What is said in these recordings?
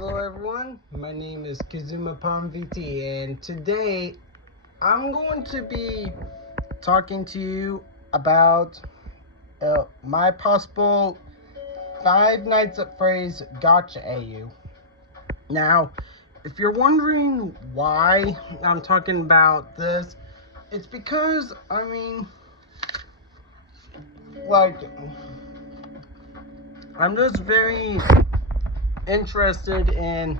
Hello everyone, my name is Kazuma VT, and today I'm going to be talking to you about my possible 5 Nights at Freddy's Gacha AU. Now, if you're wondering why I'm talking about this, it's because, I'm just very interested in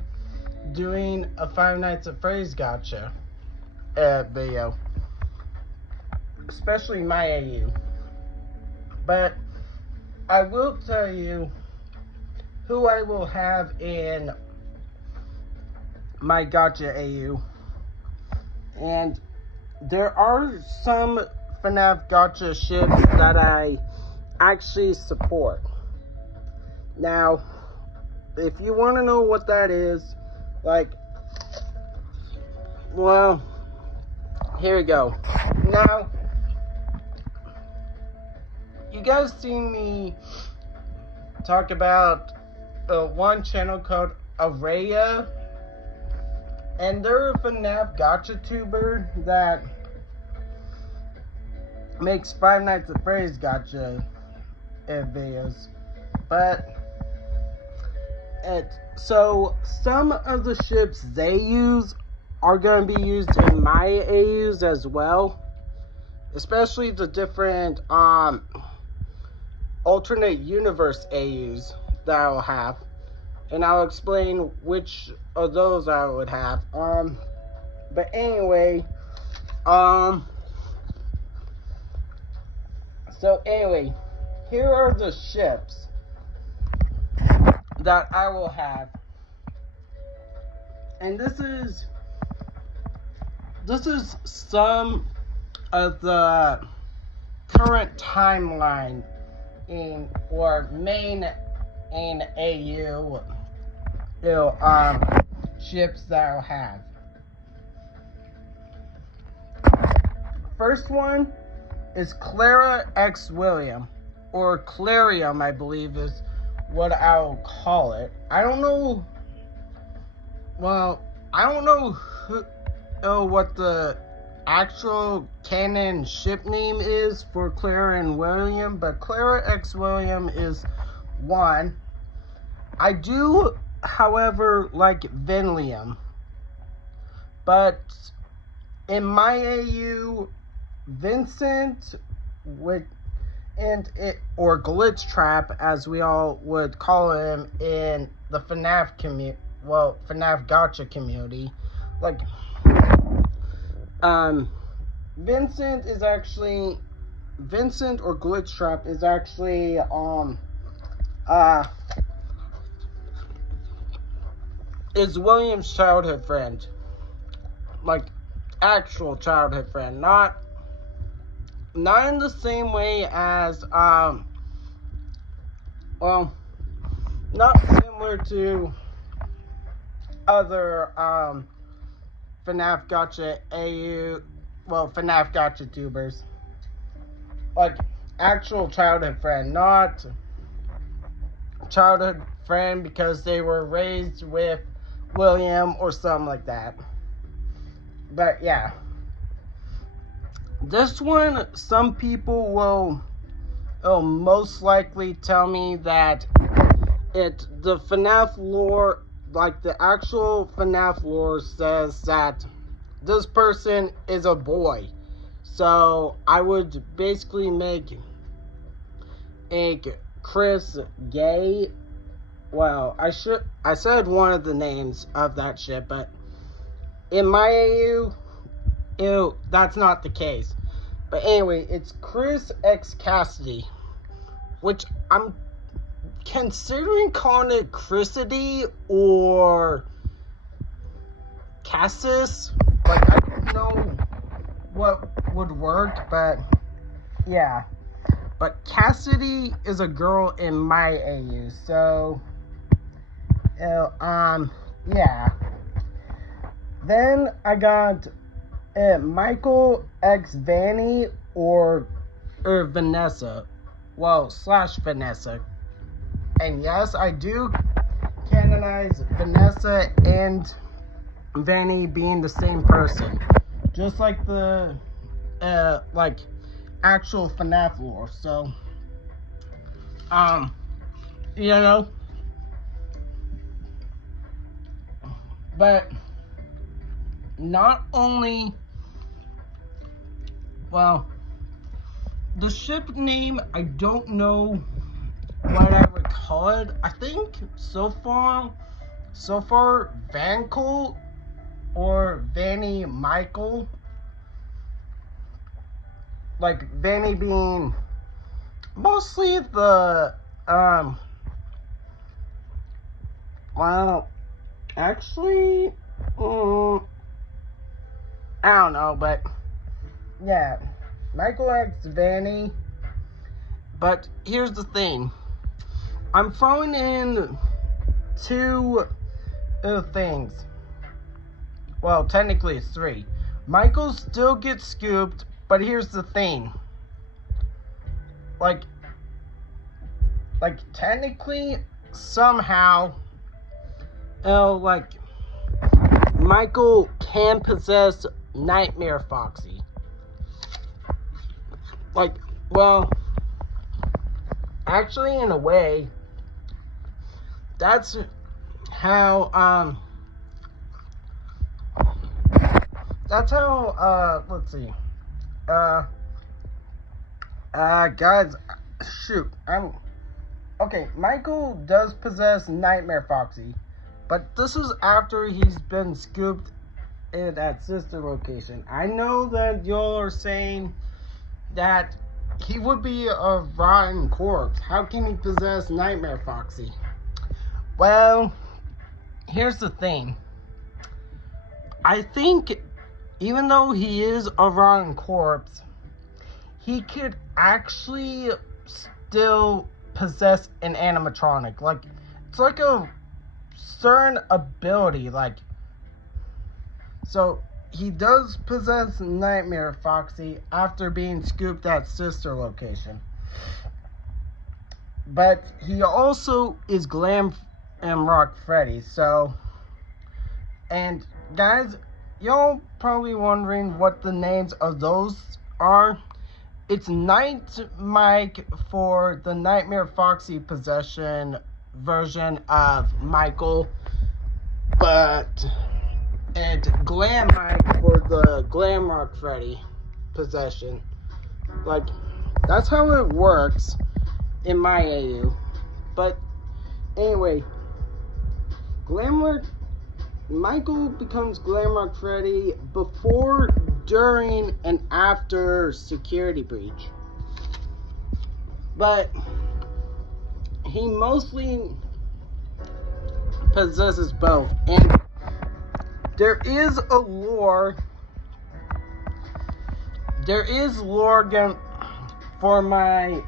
doing a 5 Nights at Freddy's Gacha video, especially my AU. But I will tell you who I will have in my Gacha AU, and there are some FNAF Gacha ships that I actually support. Now, if you want to know what that is, well, here we go. Now, you guys seen me talk about one channel called Araya, and they're a FNAF Gacha tuber that makes 5 Nights at Freddy's Gacha videos, but so some of the ships they use are going to be used in my AUs as well, especially the different alternate universe AUs that I'll have, and I'll explain which of those I would have. But anyway, here are the ships that I will have, and this is some of the current timeline main AU ships that I'll have. First one is Clara X William, or Clarium, I believe is what I'll call it. I don't know what the actual canon ship name is for Clara and William, but Clara X William is one. I do, however, like Vinlium, but in my AU, Vincent or Glitch Trap, as we all would call him in the FNAF FNAF Gacha community, Vincent or Glitch Trap is actually is William's childhood friend, actual childhood friend, not in the same way as not similar to other FNAF Gacha FNAF Gacha tubers, actual childhood friend, not childhood friend because they were raised with William or something like that. But yeah, this one, some people will most likely tell me that the FNAF lore, the actual FNAF lore says that this person is a boy. So I would basically make Chris gay. Well, I said one of the names of that ship, but in my AU, that's not the case. But anyway, it's Chris X Cassidy, which I'm considering calling it Chrisity or Cassis. I don't know what would work, but yeah. But Cassidy is a girl in my AU, so yeah. Then I got Michael X Vanny or Vanessa. Well, / Vanessa. And yes, I do canonize Vanessa and Vanny being the same person, just like the like actual FNAF lore. So you know, but not only, well, the ship name, I don't know what I would call it. I think so far Vankel or Vanny Michael, like Vanny being mostly the well, actually, I don't know, but yeah, Michael X Vanny. But here's the thing, I'm throwing in two things. Well, technically it's three. Michael still gets scooped, but here's the thing. Like technically, somehow, like, Michael can possess Nightmare Foxy. Like, well, actually, in a way, that's how, let's see, guys, shoot, okay, Michael does possess Nightmare Foxy, but this is after he's been scooped in that sister location. I know that y'all are saying that he would be a rotten corpse. How can he possess Nightmare Foxy? Well, here's the thing. I think even though he is a rotten corpse, he could actually still possess an animatronic. Like, it's like a certain ability, like, so he does possess Nightmare Foxy after being scooped at sister location, but he also is Glam and Rock Freddy. So, and guys, y'all probably wondering what the names of those are. It's Night Mike for the Nightmare Foxy possession version of Michael, and Glam Mike for the Glam Rock Freddy possession. Like, that's how it works in my AU. But anyway, Michael becomes Glam Rock Freddy before, during, and after Security Breach. But he mostly possesses both. And there is lore for my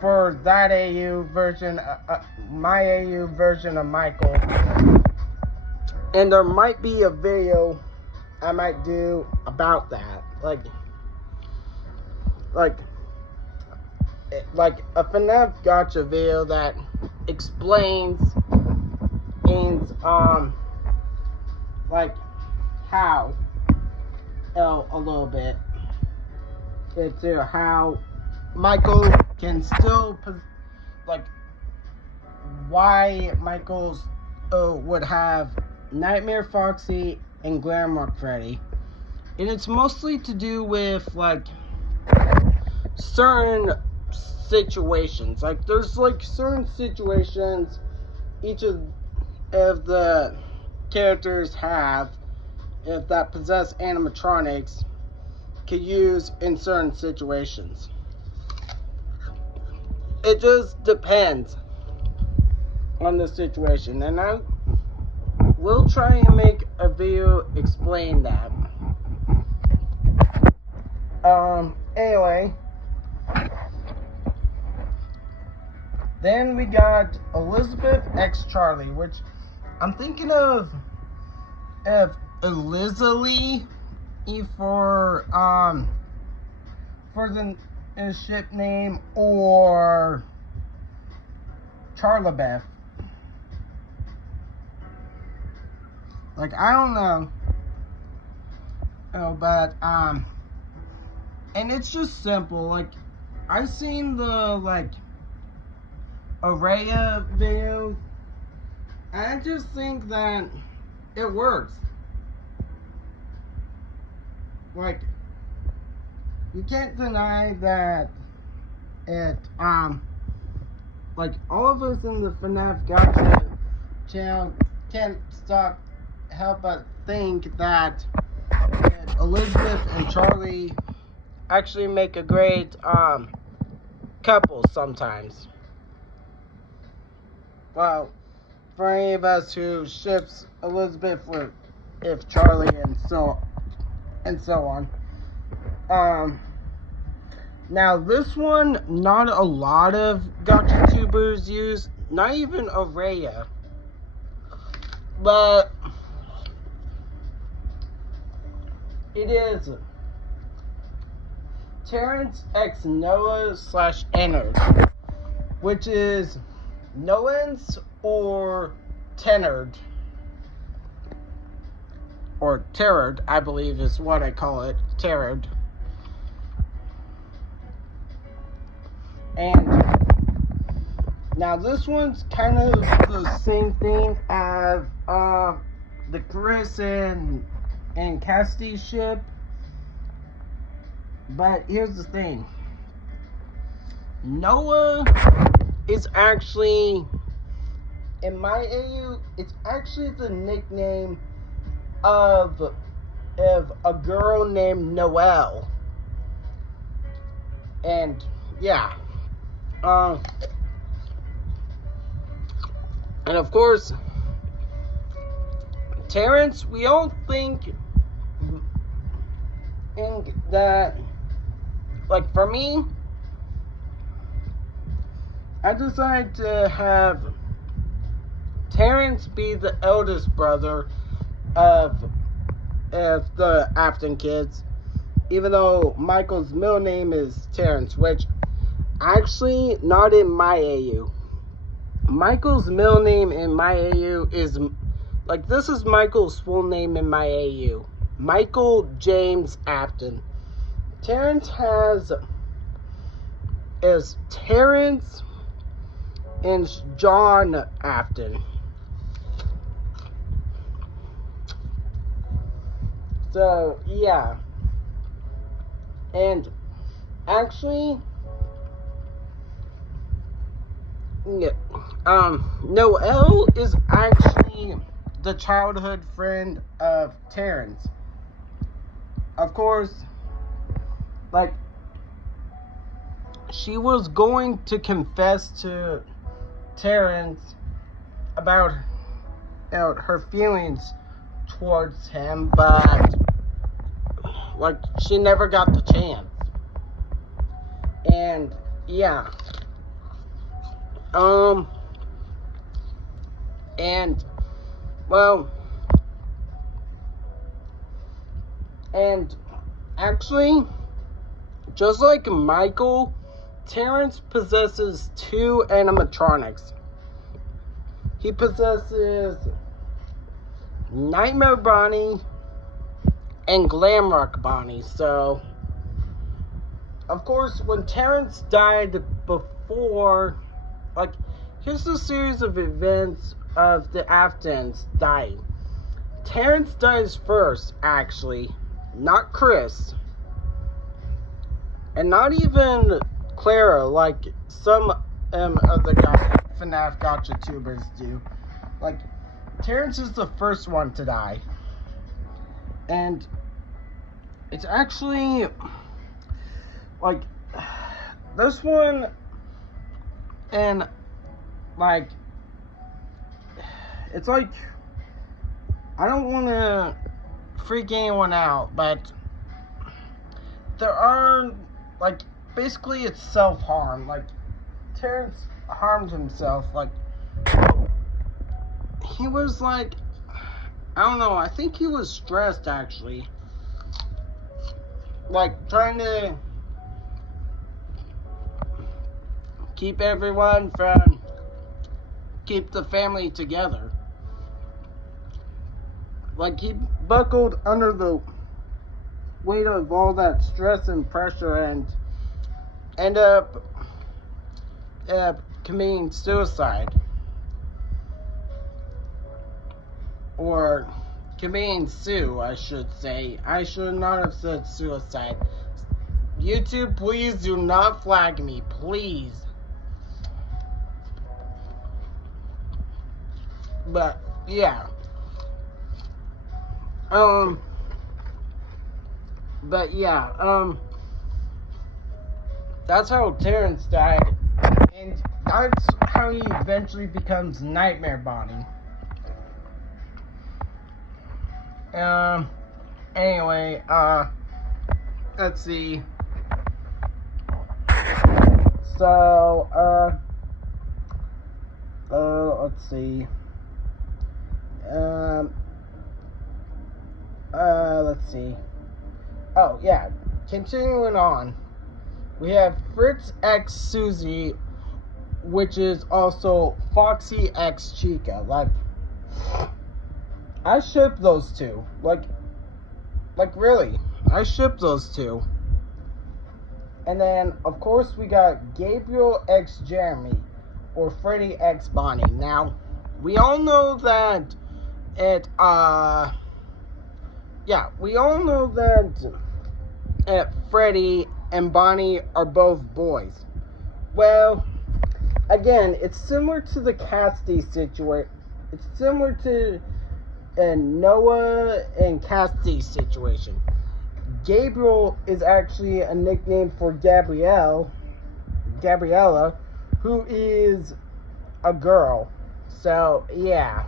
for that AU version, my AU version of Michael, and there might be a video I might do about that, like a FNAF Gacha video that explains like how a little bit into how Michael can still like why Michael's would have Nightmare Foxy and Glam Rock Freddy, and it's mostly to do with like certain situations. Like, there's like certain situations each of the characters have that possess animatronics could use in certain situations. It just depends on the situation, and I will try and make a video explain that. Anyway, then we got Elizabeth X Charlie, which I'm thinking of Elizabeth for the ship name, or Charlabeth. Like, I don't know. But, and it's just simple. Like, I've seen the, like, Araya videos, and I just think that it works. Like, you can't deny that it, like, all of us in the FNAF Gacha channel can't help but think that Elizabeth and Charlie actually make a great couple sometimes. Well, for any of us who ships Elizabeth with Charlie and so on. Now this one, not a lot of Gacha tubers use, not even Araya, but it is Terrence x Noah / Ennard, which is Noans or Tenard, or Terrard, I believe is what I call it, Terrard. And now this one's kind of the same thing as the Chris and Cassidy ship. But here's the thing. Noah is actually, in my AU, it's actually the nickname of a girl named Noelle. And yeah. And of course, Terrence, we all think that, like, for me, I decided to have Terrence be the eldest brother of the Afton kids, even though Michael's middle name is Terrence, which actually not in my AU. Michael's middle name in my AU is, like, this is Michael's full name in my AU. Michael James Afton. Terrence is Terrence and John Afton. So, yeah. And actually, Noelle is actually the childhood friend of Terrence. Of course, like, she was going to confess to Terrence about her feelings towards him, but like, she never got the chance. And yeah. And well, and actually, just like Michael, Terrence possesses 2 animatronics. He possesses Nightmare Bonnie and Glamrock Bonnie. So, of course, when Terrence died before, like, here's the series of events of the Aftons dying. Terrence dies first, actually, not Chris, and not even Clara, like some of the FNAF Gacha tubers do. Like, Terrence is the first one to die, and it's actually, like, this one, and like, it's like, I don't want to freak anyone out, but there are, like, basically it's self-harm. Like, Terrence harmed himself. Like, he was like, I don't know, I think he was stressed, actually. Like, trying to keep the family together. like he buckled under the weight of all that stress and pressure and end up committing suicide. Or committing sue, I should say. I should not have said suicide. YouTube, please do not flag me, please. But yeah. That's how Terrence died. And that's how he eventually becomes Nightmare Bonnie. Anyway, let's see. So, let's see. Let's see. Oh, yeah. Continuing on. We have Fritz X Susie, which is also Foxy X Chica. Like, I ship those two. Like really. I ship those two. And then, of course, we got Gabriel X Jeremy, or Freddy X Bonnie. Now, we all know that we all know that Freddy and Bonnie are both boys. Well, again, it's similar to the Cassidy situation. It's similar to Noah and Cassidy's situation. Gabriel is actually a nickname for Gabriella, who is a girl. So, yeah.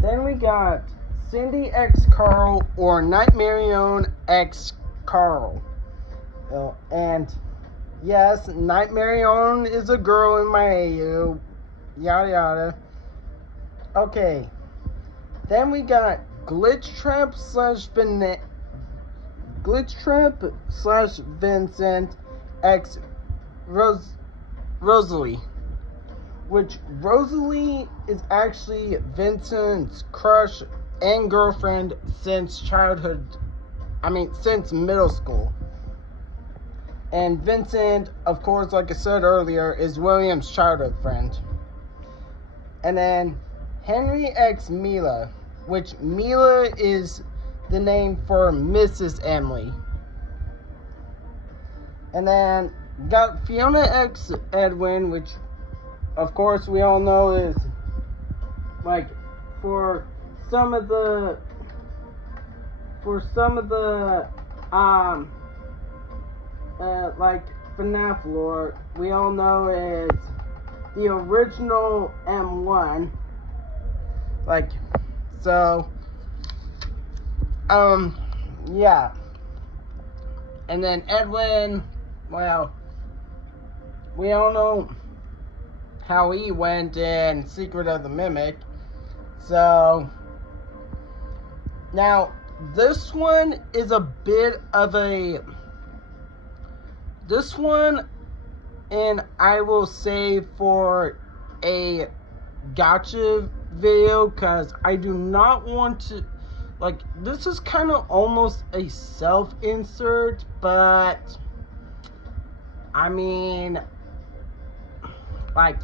Then we got Cindy X Carl, or Nightmarion X Carl. And yes, Nightmarion is a girl in my AU. Yada yada. Okay. Then we got Glitchtrap slash Vincent X Rosalie. Which Rosalie is actually Vincent's crush and girlfriend since since middle school. And Vincent, of course, like I said earlier, is William's childhood friend. And then Henry X Mila, which Mila is the name for Mrs. Emily. And then got Fiona X Edwin, which of course we all know is like for some of the like FNAF lore, we all know is the original M1. Like, so, yeah. And then Edwin, well, we all know how he went in Secret of the Mimic. So, now, this one is a bit of and I will say for a gotcha video, because I do not want to, like, this is kind of almost a self-insert, but, I mean, like,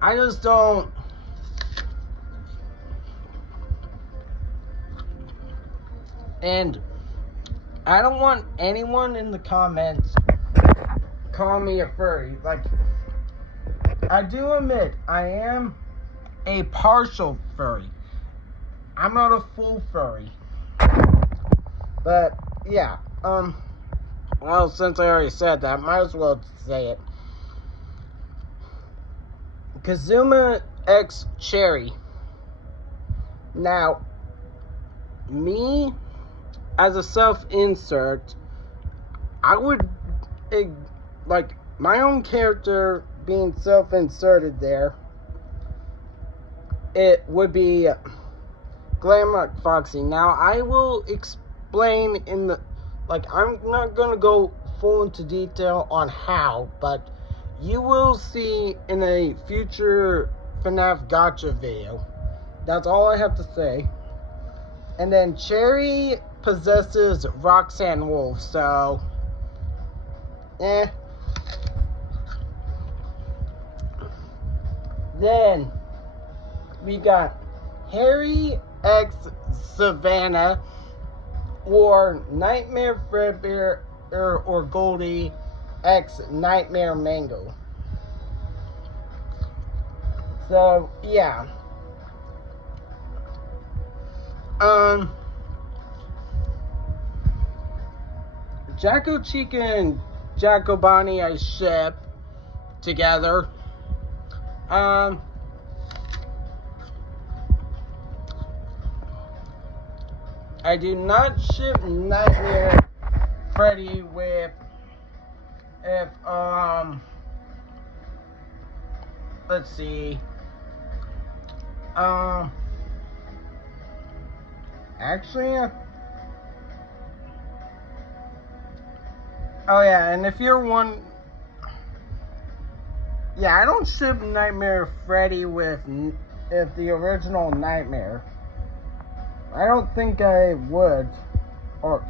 I just don't, and I don't want anyone in the comments call me a furry. Like, I do admit I am a partial furry. I'm not a full furry. But yeah, well, since I already said that, might as well say it. Kazuma X Cherry. Now, me as a self-insert, I would like my own character being self-inserted there. It would be Glamrock Foxy. Now, I will explain in the, like, I'm not gonna go full into detail on how, but you will see in a future FNAF Gacha video That's all I have to say. And then Cherry possesses Roxanne Wolf, so Then we got Harry X Savannah, or Nightmare Fredbear, or Goldie X Nightmare Mango. So yeah. Jacko Chica and Jacko Bonnie I ship together. I do not ship Nightmare Freddy with let's see. Actually, oh yeah, and if you're one, yeah, I don't ship Nightmare Freddy with the original Nightmare. I don't think I would. Or,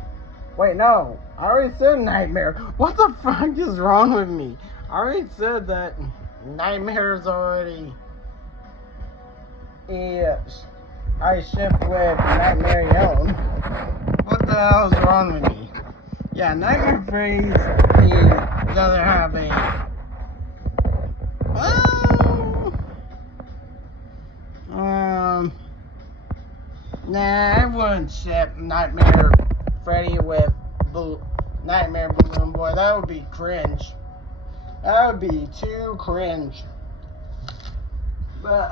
wait, no, I already said Nightmare. What the fuck is wrong with me? I already said that Nightmare's already. I ship with Nightmare Young. What the hell is wrong with me? Yeah, Nightmare Freddy doesn't have a. Nah, I wouldn't ship Nightmare Freddy with Nightmare Balloon Boy. That would be cringe. That would be too cringe. But,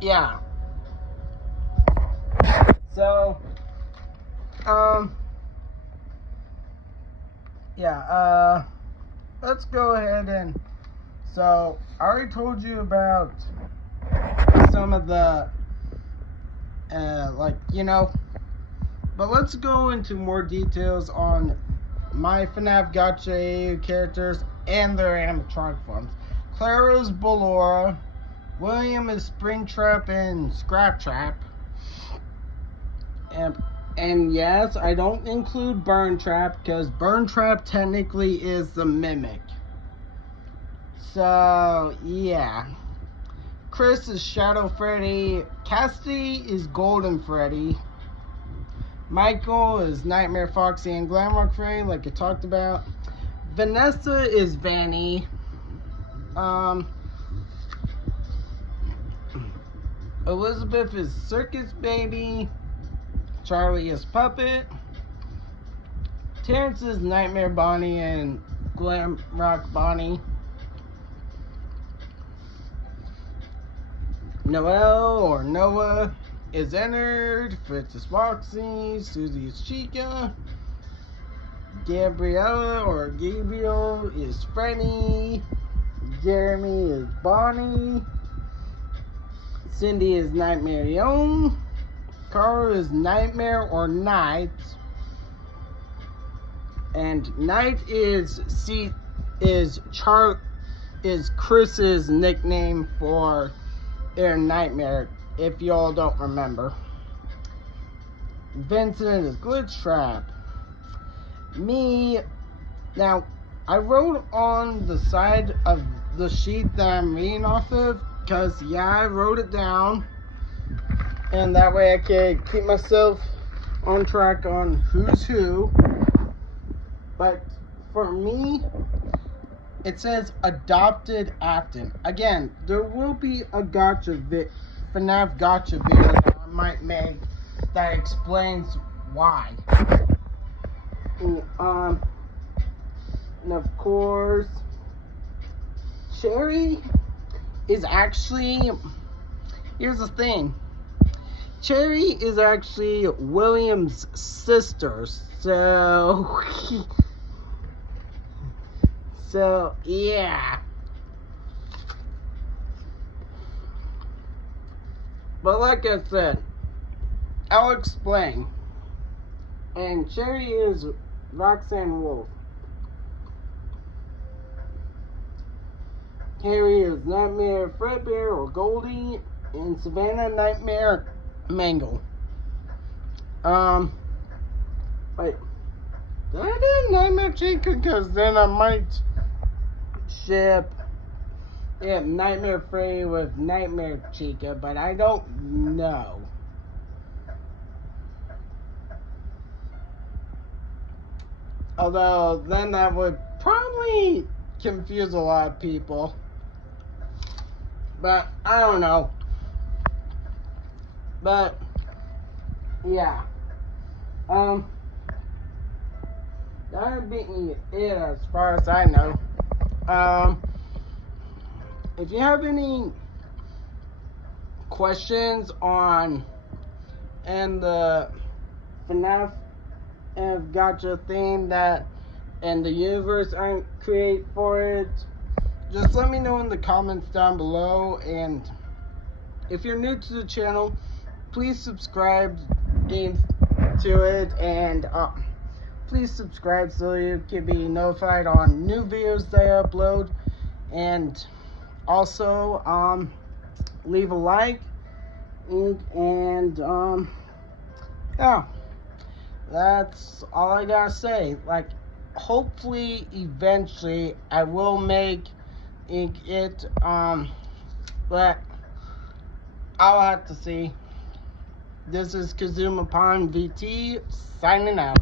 yeah. So, yeah, let's go ahead and, so, I already told you about some of the, but let's go into more details on my FNAF Gacha characters and their animatronic forms. Clara's Ballora, William is Springtrap and Scraptrap, and yes, I don't include Burntrap because Burntrap technically is the mimic. So yeah. Chris is Shadow Freddy. Cassidy is Golden Freddy. Michael is Nightmare Foxy and Glamrock Freddy, like I talked about. Vanessa is Vanny. Elizabeth is Circus Baby. Charlie is Puppet. Terrence is Nightmare Bonnie and Glamrock Bonnie. Noelle or Noah is Ennard. Fritz is Foxy. Susie is Chica. Gabriella or Gabriel is Freddy. Jeremy is Bonnie. Cindy is Nightmare Young. Carl is Nightmare or Night. And Night is Chris's nickname for their Nightmare, if y'all don't remember. Vincent is Glitch Trap. Me, now, I wrote on the side of the sheet that I'm reading off of, because, yeah, I wrote it down, and that way I could keep myself on track on who's who. But for me, it says adopted Acton. Again, there will be a FNAF Gacha video that I might make that explains why. And of course, Cherry is actually, here's the thing. Cherry is actually William's sister, so yeah. But like I said, I'll explain. And Cherry is Roxanne Wolf. Harry is Nightmare Fredbear or Goldie, and Savannah Nightmare Mangle. Wait, did I do Nightmare Chica? Because then I might ship Nightmare Freddy with Nightmare Chica, but I don't know. Although then that would probably confuse a lot of people. But I don't know. But yeah. That would be it as far as I know. If you have any questions on the FNAF Gacha theme and the universe I create for it, just let me know in the comments down below. And if you're new to the channel, please subscribe to it, and please subscribe so you can be notified on new videos that I upload. And also leave a like, and yeah, that's all I gotta say. Like, hopefully eventually I will make it, but I'll have to see. This is Kazuma VT signing out.